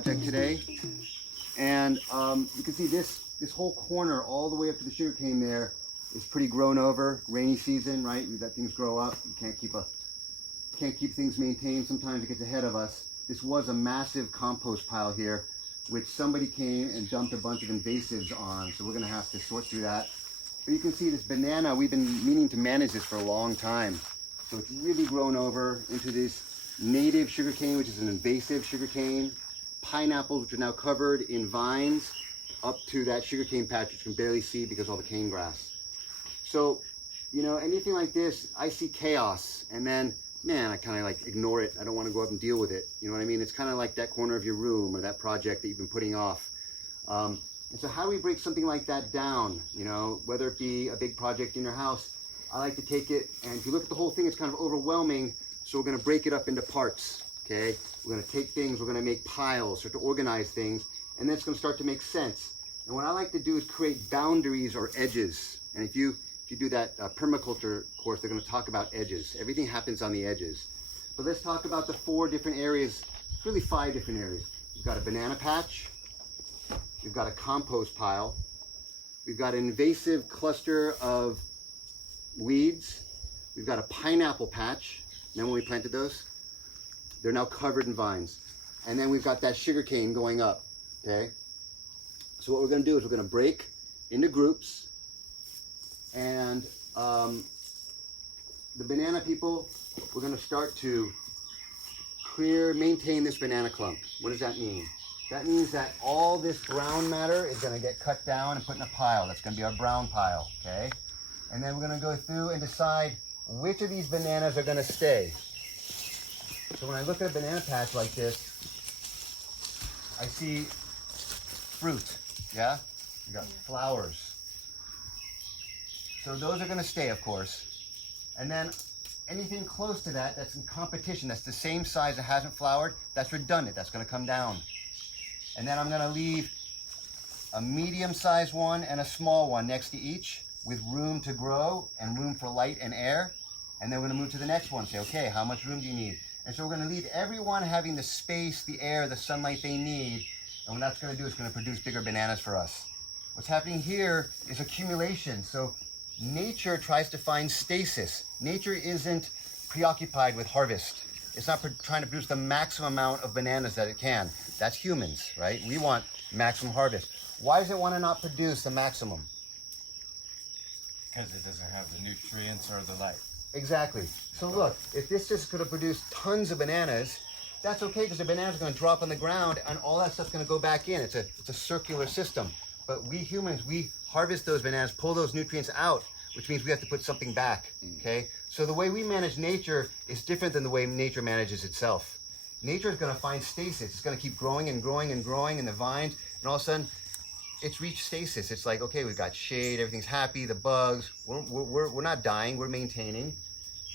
project today. And you can see this whole corner all the way up to the sugarcane there is pretty grown over. Rainy season, right? We let things grow up. You can't keep things maintained. Sometimes it gets ahead of us. This was a massive compost pile here, which somebody came and dumped a bunch of invasives on. So we're gonna have to sort through that. But you can see this banana, we've been meaning to manage this for a long time. So it's really grown over into this native sugarcane, which is an invasive sugarcane. Pineapples, which are now covered in vines, up to that sugarcane patch, which you can barely see because of all the cane grass. So, you know, anything like this, I see chaos, and then, man, I kind of like ignore it. I don't want to go up and deal with it. You know what I mean? It's kind of like that corner of your room or that project that you've been putting off. And so how do we break something like that down? You know, whether it be a big project in your house, I like to take it, and if you look at the whole thing, it's kind of overwhelming. So we're going to break it up into parts. Okay, we're going to take things, we're going to make piles, start to organize things, and then it's going to start to make sense. And what I like to do is create boundaries or edges. And if you do that permaculture course, they're going to talk about edges. Everything happens on the edges. But let's talk about the 4 different areas, really 5 different areas. We've got a banana patch, we've got a compost pile, we've got an invasive cluster of weeds, we've got a pineapple patch. Remember when we planted those? They're now covered in vines. And then we've got that sugar cane going up, okay? So what we're gonna do is we're gonna break into groups, and the banana people, we're gonna start to maintain this banana clump. What does that mean? That means that all this brown matter is gonna get cut down and put in a pile. That's gonna be our brown pile, okay? And then we're gonna go through and decide which of these bananas are gonna stay. So when I look at a banana patch like this, I see fruit, yeah? We got flowers. So those are gonna stay, of course. And then anything close to that that's in competition, that's the same size that hasn't flowered, that's redundant, that's gonna come down. And then I'm gonna leave a medium-sized one and a small one next to each with room to grow and room for light and air. And then we're gonna move to the next one, say, okay, how much room do you need? And so we're going to leave everyone having the space, the air, the sunlight they need. And what that's going to do is going to produce bigger bananas for us. What's happening here is accumulation. So nature tries to find stasis. Nature isn't preoccupied with harvest. It's not trying to produce the maximum amount of bananas that it can. That's humans, right? We want maximum harvest. Why does it want to not produce the maximum? Because it doesn't have the nutrients or the light. Exactly. So look, if this is going to produce tons of bananas, that's okay because the bananas are going to drop on the ground and all that stuff's going to go back in. It's a circular system. But we humans, we harvest those bananas, pull those nutrients out, which means we have to put something back, okay? So the way we manage nature is different than the way nature manages itself. Nature is going to find stasis. It's going to keep growing and growing and growing in the vines, and all of a sudden, it's reached stasis. It's like, okay, we've got shade, everything's happy, the bugs, we're not dying, we're maintaining.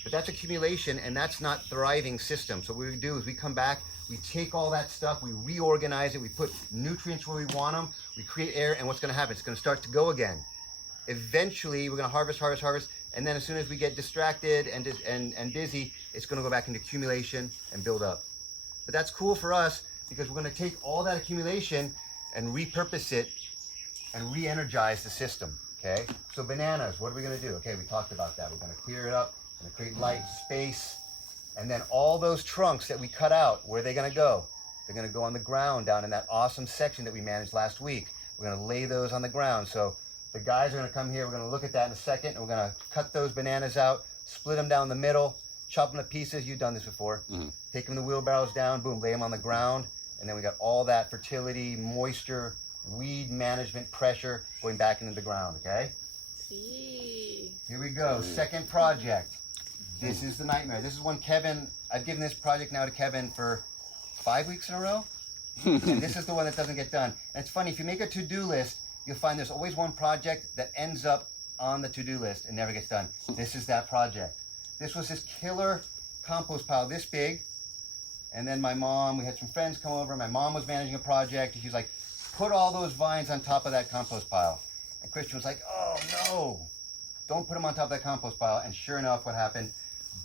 But that's accumulation, and that's not thriving system. So what we do is we come back, we take all that stuff, we reorganize it, we put nutrients where we want them, we create air, and what's gonna happen? It's gonna start to go again. Eventually, we're gonna harvest, and then as soon as we get distracted and busy, it's gonna go back into accumulation and build up. But that's cool for us because we're gonna take all that accumulation and repurpose it and re-energize the system, okay? So bananas, what are we gonna do? Okay, we talked about that. We're gonna clear it up, gonna create light, space, and then all those trunks that we cut out, where are they gonna go? They're gonna go on the ground down in that awesome section that we managed last week. We're gonna lay those on the ground. So the guys are gonna come here, we're gonna look at that in a second, and we're gonna cut those bananas out, split them down the middle, chop them to pieces. You've done this before. Take them in the wheelbarrows down, boom, lay them on the ground, and then we got all that fertility, moisture, weed management, pressure going back into the ground, okay? Here we go, second project. This is the nightmare. This is one Kevin, I've given this project now to Kevin for 5 weeks in a row. And this is the one that doesn't get done. And it's funny, if you make a to-do list, you'll find there's always one project that ends up on the to-do list and never gets done. This is that project. This was this killer compost pile this big. And then my mom, we had some friends come over. My mom was managing a project. And she was like, put all those vines on top of that compost pile. And Christian was like, oh no, don't put them on top of that compost pile. And sure enough, what happened?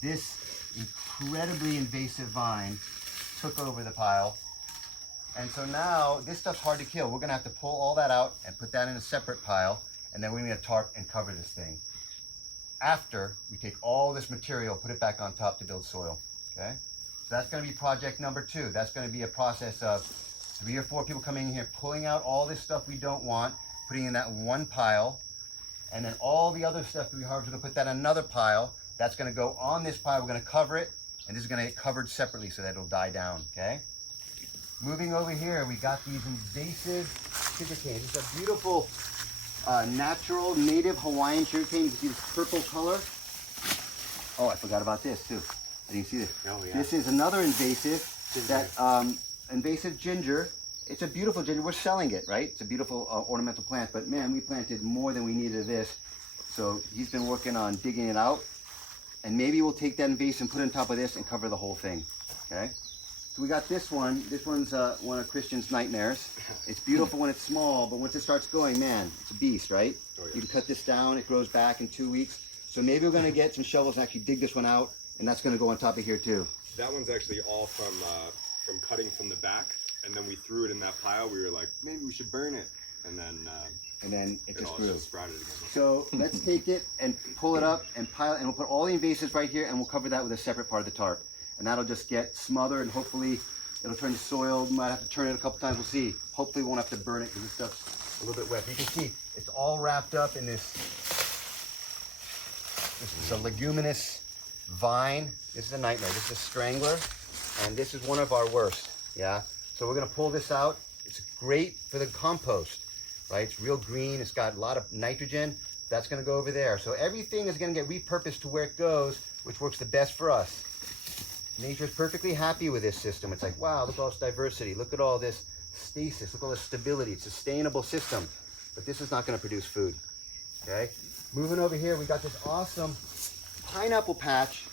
This incredibly invasive vine took over the pile. And so now this stuff's hard to kill. We're gonna have to pull all that out and put that in a separate pile, and then we need a tarp and cover this thing. After we take all this material, put it back on top to build soil, okay? So that's gonna be project number 2. That's gonna be a process of 3 or 4 people coming in here, pulling out all this stuff we don't want, putting in that one pile, and then all the other stuff that we harvest, we're gonna put that in another pile. That's gonna go on this pile, we're gonna cover it, and this is gonna get covered separately so that it'll die down, okay? Moving over here, we got these invasive sugarcane. This is a beautiful, natural, native Hawaiian sugarcane. You can see this purple color. Oh, I forgot about this too. I didn't see this. Oh, yeah. This is another invasive, that invasive ginger. It's a beautiful ginger. We're selling it, right? It's a beautiful ornamental plant, but man, we planted more than we needed of this. So he's been working on digging it out, and maybe we'll take that invasive and put it on top of this and cover the whole thing, okay? So we got this one. This one's one of Christian's nightmares. It's beautiful when it's small, but once it starts going, man, it's a beast, right? Oh, yeah. You can cut this down, it grows back in 2 weeks. So maybe we're gonna get some shovels and actually dig this one out, and that's gonna go on top of here too. That one's actually all from cutting from the back, and then we threw it in that pile. We were like, maybe we should burn it, and then It it just all grew. just sprouted again. So let's take it and pull it up and pile it, and we'll put all the invasives right here, and we'll cover that with a separate part of the tarp. And that'll just get smothered, and hopefully it'll turn to soil. We might have to turn it a couple times, we'll see. Hopefully we won't have to burn it because this stuff's a little bit wet. But you can see it's all wrapped up in this. This is a leguminous vine. This is a nightmare. This is a strangler, and this is one of our worst, yeah? So we're gonna pull this out. It's great for the compost, right? It's real green, it's got a lot of nitrogen. That's gonna go over there. So everything is gonna get repurposed to where it goes, which works the best for us. Nature is perfectly happy with this system. It's like, wow, look at all this diversity. Look at all this stasis. Look at all this stability. It's a sustainable system. But this is not gonna produce food, okay? Moving over here, we got this awesome pineapple patch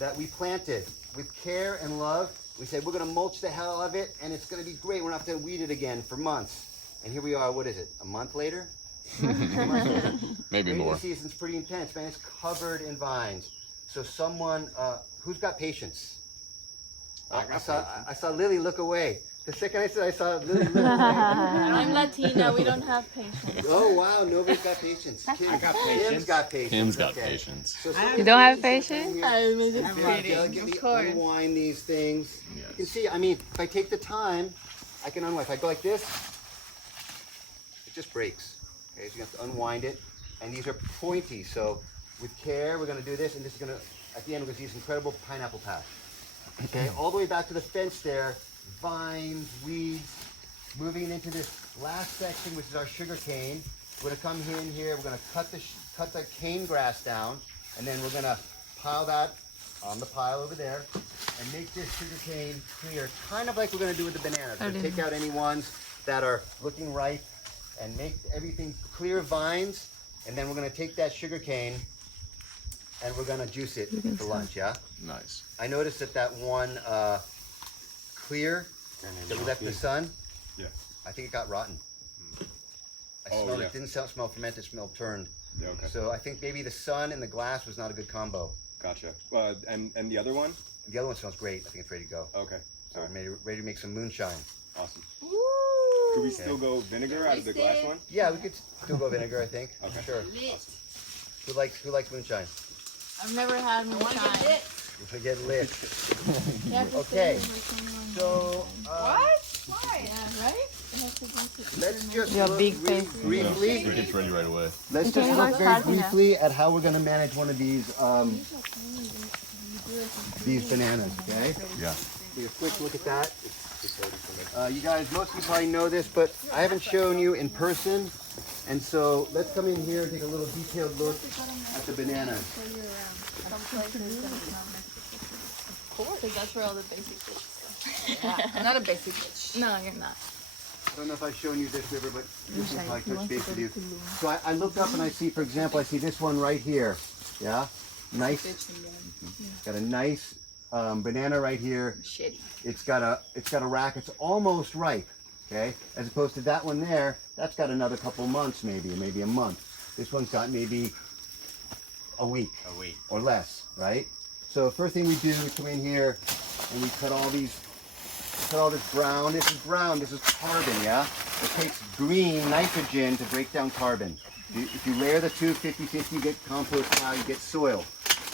that we planted with care and love. We said we're gonna mulch the hell out of it, and it's gonna be great. We're not gonna weed it again for months. And here we are, what is it, a month later? 2 months later? Maybe more. Rainy season's pretty intense, man. It's covered in vines. So someone, who's got patience? I saw Lily look away. The second I said I saw Lily look away. I'm Latina, we don't have patience. Oh wow, nobody's got patience. I got Kim's patience. got patience. Kim's got Okay. patience. So You don't have patience? patience? I'm just Very kidding, delicately of course. unwind these things. Yes. You can see, I mean, if I take the time, I can unwind. If I go like this, it just breaks. Okay, so you have to unwind it. And these are pointy, so with care, we're gonna do this, and this is gonna, at the end, we're gonna see this incredible pineapple patch. Okay, all the way back to the fence there, vines, weeds, moving into this last section, which is our sugar cane. We're gonna come in here, we're gonna cut the cane grass down, and then we're gonna pile that on the pile over there, and make this sugar cane clear, kind of like we're gonna do with the bananas. We're gonna take out any ones that are looking ripe, and make everything clear vines, and then we're gonna take that sugar cane, and we're gonna juice it for lunch, yeah? Nice. I noticed that one clear that we left in the sun, Yeah. I think it got rotten. I Oh, smelled yeah. it, didn't smell fermented, it smelled turned. Yeah. Okay. So I think maybe the sun and the glass was not a good combo. Gotcha. And the other one? The other one smells great, I think it's ready to go. Okay. So we're ready to make some moonshine. Awesome. Woo! Could we still go vinegar out of the glass one? Yeah, we could still go vinegar, I think. Okay. Sure. Lit. Who likes moonshine? I've never had moonshine. We get lit. You have to Okay. say it like 21 So, What? Why? Yeah, right? It has to be to let's just Your look big really face. briefly. It gets ready right away. Let's Okay, just let's look very start here. briefly at how we're going to manage one of these bananas, okay? Yeah. Take a quick look at that. You guys, most of you probably know this, but I haven't shown you in person. And so let's come in here and take a little detailed look at the bananas. Because that's where all the basic bitch I'm not a basic bitch. No, you're not. I don't know if I've shown you this, River, but this is how I touch base with you. So I looked up and I see, for example, I see this one right here. Yeah? Nice. Got a nice banana right here. Shitty. It's got a rack. It's almost ripe, okay? As opposed to that one there, that's got another couple months maybe a month. This one's got maybe a week. A week. Or less, right? So first thing we do, we come in here and we cut all these Look at all this brown. This is brown. This is carbon, yeah? It takes green nitrogen to break down carbon. If you layer the two 50-50, you get compost pile, you get soil.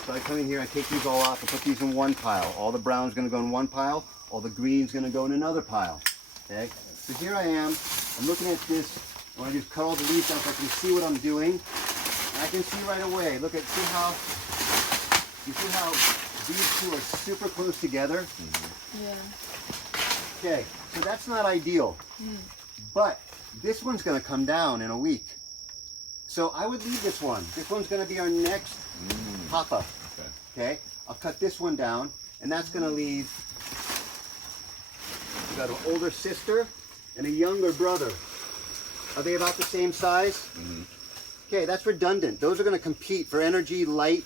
So I come in here, I take these all off and put these in one pile. All the brown's gonna go in one pile, all the green's gonna go in another pile. Okay? So here I am, I'm looking at this, I want to just cut all the leaves down so I can see what I'm doing. And I can see right away, look at, you see how these two are super close together? Yeah. Okay, so that's not ideal. But this one's gonna come down in a week. So I would leave this one. This one's gonna be our next papa. Okay, I'll cut this one down, and that's gonna leave, we got an older sister and a younger brother. Are they about the same size? Okay, that's redundant. Those are gonna compete for energy, light,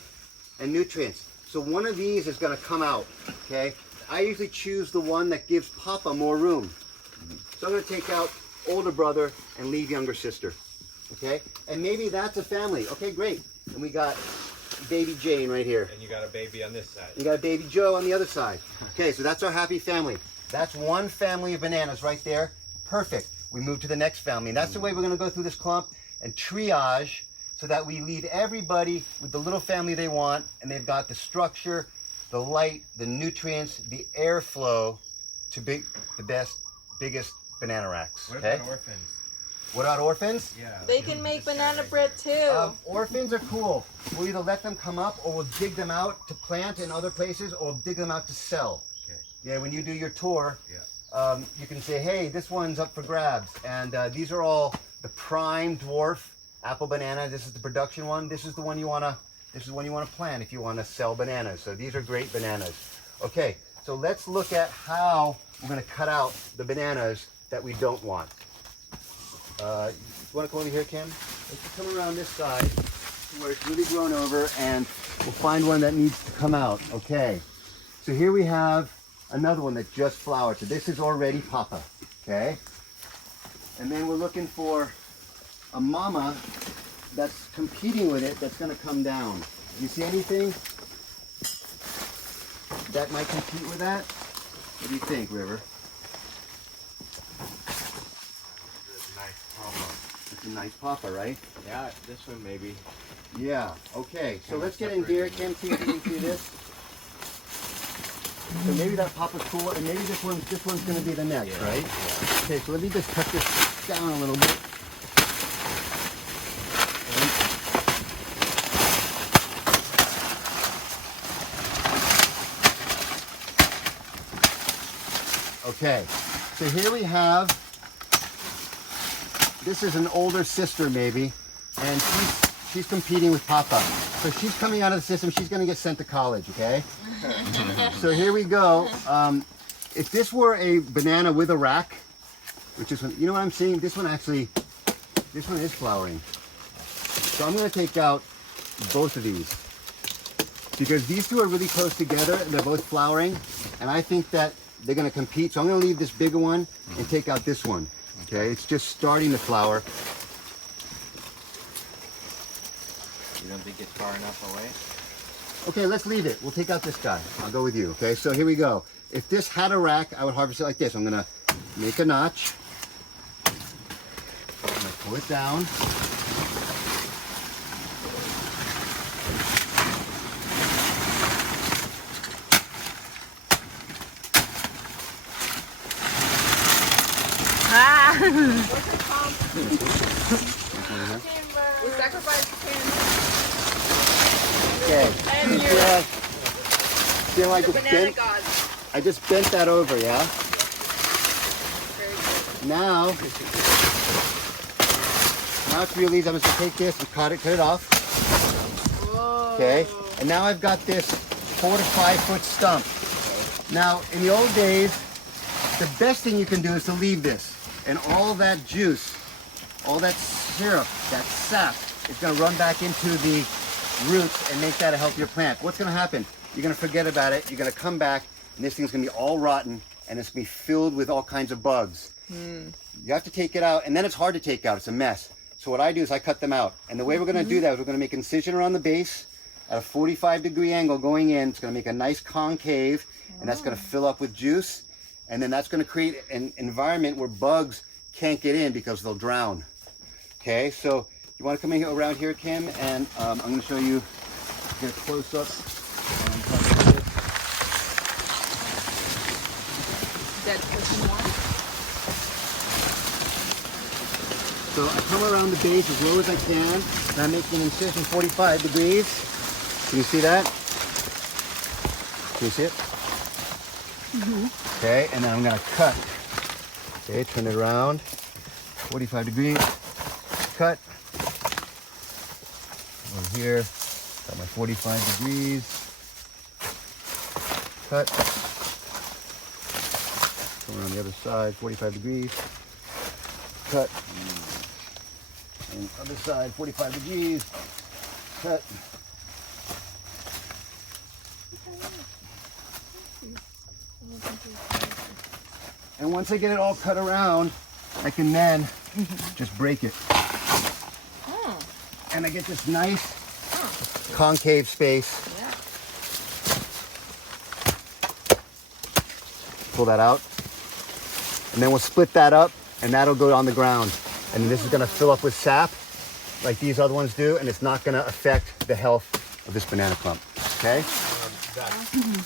and nutrients. So one of these is gonna come out, okay? I usually choose the one that gives Papa more room. So I'm gonna take out older brother and leave younger sister, okay? And maybe that's a family. Okay, great. And we got baby Jane right here. And you got a baby on this side. You got a baby Joe on the other side. Okay, so that's our happy family. That's one family of bananas right there. Perfect. We move to the next family. And that's the way we're gonna go through this clump and triage so that we leave everybody with the little family they want, and they've got the structure, the light, the nutrients, the airflow to be the biggest banana racks. What Okay? about orphans? What about orphans? Yeah. They can make banana bread too. Orphans are cool. We'll either let them come up, or we'll dig them out to plant in other places, or we'll dig them out to sell. Okay. Yeah, when you do your tour, Yeah. you can say, hey, this one's up for grabs. And these are all the prime dwarf apple banana. This is the production one. This is the one you wanna plant if you wanna sell bananas. So these are great bananas. Okay, so let's look at how we're gonna cut out the bananas that we don't want. You wanna come over here, Kim? Let's just come around this side where it's really grown over, and we'll find one that needs to come out. Okay, so here we have another one that just flowered. So this is already Papa, okay? And then we're looking for a mama that's competing with it that's gonna come down. You see anything that might compete with that? What do you think, River? Nice combo. It's a nice Papa, right? Yeah, this one maybe. Yeah, okay. So let's get in here, Kim, see if you can see this. So maybe that Papa's cool, and maybe this one's gonna be the next, Yeah. right? Okay, so let me just cut this down a little bit. Okay, so here we have, this is an older sister maybe, and she's competing with Papa. So she's coming out of the system, she's gonna get sent to college, okay? So here we go. If this were a banana with a rack, which is, you know what I'm seeing? This one is flowering. So I'm gonna take out both of these, because these two are really close together and they're both flowering, and I think that they're gonna compete. So I'm gonna leave this bigger one and take out this one. Okay, it's just starting to flower. You don't think it's far enough away? Okay, let's leave it. We'll take out this guy. I'll go with you. Okay, so here we go. If this had a rack, I would harvest it like this. I'm gonna make a notch. I'm gonna pull it down. We sacrificed Okay. and you're Yeah. See how I the just banana bent? god. I just bent that over, yeah? Very good. Now it's real easy. I'm just gonna take this and cut it off. Whoa. Okay, and now I've got this 4 to 5 foot stump. Now, in the old days, the best thing you can do is to leave this, and all that juice, all that syrup, that sap, is gonna run back into the roots and make that a healthier plant. What's gonna happen? You're gonna forget about it, you're gonna come back, and this thing's gonna be all rotten, and it's gonna be filled with all kinds of bugs. You have to take it out, and then it's hard to take out, it's a mess. So what I do is I cut them out. And the way we're gonna do that is we're gonna make an incision around the base at a 45-degree angle going in. It's gonna make a nice concave, and that's gonna fill up with juice. And then that's going to create an environment where bugs can't get in because they'll drown. Okay, so you want to come in here, around here, Kim, and I'm going to show you, get a close up. That's pushing more. So I come around the base as low as I can, and I'm making an incision 45 degrees. Can you see that? Can you see it? Mm-hmm. Okay, and then I'm going to cut. Okay, turn it around, 45 degrees, cut. Over here, got my 45 degrees, cut. Come around the other side, 45 degrees, cut. And other side, 45 degrees, cut. And once I get it all cut around, I can then just break it. Oh. And I get this nice concave space. Yeah. Pull that out. And then we'll split that up, and that'll go on the ground. And this is gonna fill up with sap, like these other ones do, and it's not gonna affect the health of this banana clump, okay?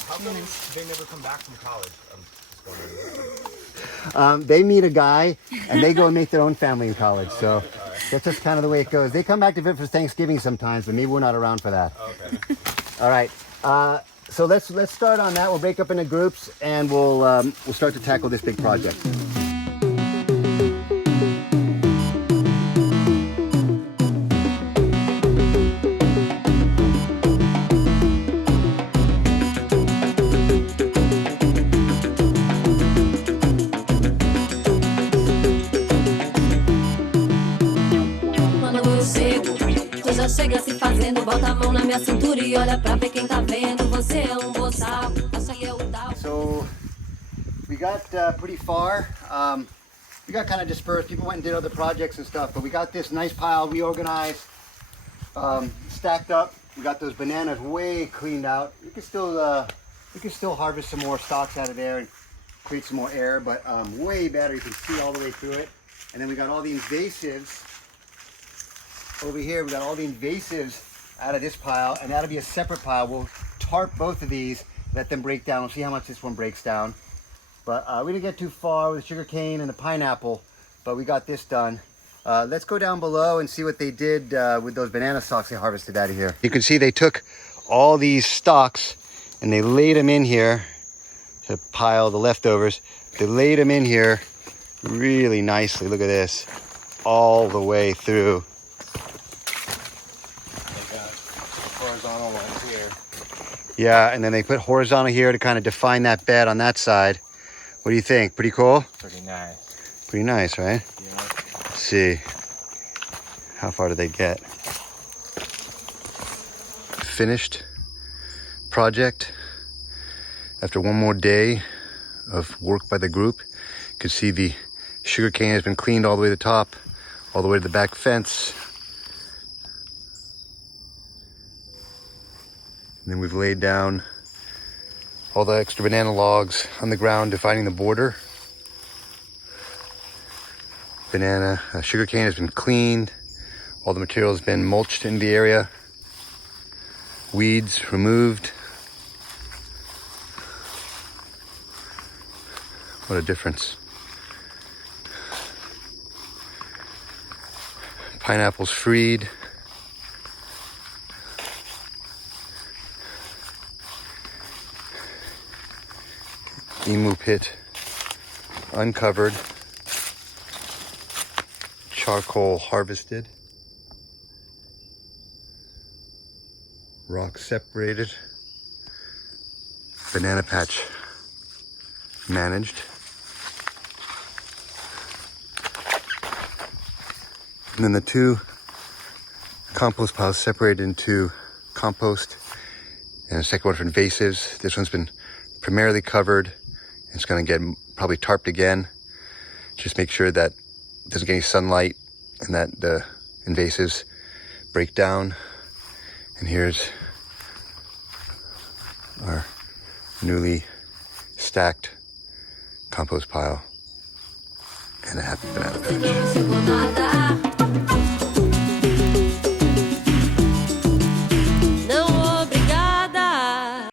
How come they never come back from college? I'm just wondering. They meet a guy, and they go and make their own family in college, so that's just kind of the way it goes. They come back to visit for Thanksgiving sometimes, but maybe we're not around for that. Okay. All right, so let's start on that. We'll break up into groups, and we'll start to tackle this big project. Chega se fazendo, bota a mão na minha cintura e olha pra ver quem tá vendo. Você é boçal, acha que é o tal. So we got pretty far. We got kind of dispersed. People went and did other projects and stuff, but we got this nice pile reorganized, stacked up. We got those bananas way cleaned out. We can still harvest some more stalks out of there and create some more air, but way better. You can see all the way through it. And then we got all the invasives. Over here, we got all the invasives out of this pile, and that'll be a separate pile. We'll tarp both of these, let them break down. We'll see how much this one breaks down. But we didn't get too far with the sugar cane and the pineapple, but we got this done. Let's go down below and see what they did with those banana stalks they harvested out of here. You can see they took all these stalks and they laid them in here to pile the leftovers. They laid them in here really nicely. Look at this, all the way through. Horizontal ones here. Yeah, and then they put horizontal here to kind of define that bed on that side. What do you think? Pretty cool? Pretty nice. Pretty nice, right? Yeah. Let's see. How far did they get? Finished project. After one more day of work by the group, you can see the sugar cane has been cleaned all the way to the top, all the way to the back fence. And then we've laid down all the extra banana logs on the ground, defining the border. Sugar cane has been cleaned. All the material has been mulched in the area. Weeds removed. What a difference. Pineapples freed. Emu pit uncovered, charcoal harvested, rock separated, banana patch managed, and then the two compost piles separated into compost and a second one for invasives. This one's been primarily covered. It's going to get probably tarped again. Just make sure that it doesn't get any sunlight and that the invasives break down. And here's our newly stacked compost pile and a happy banana patch. Não chegou nada.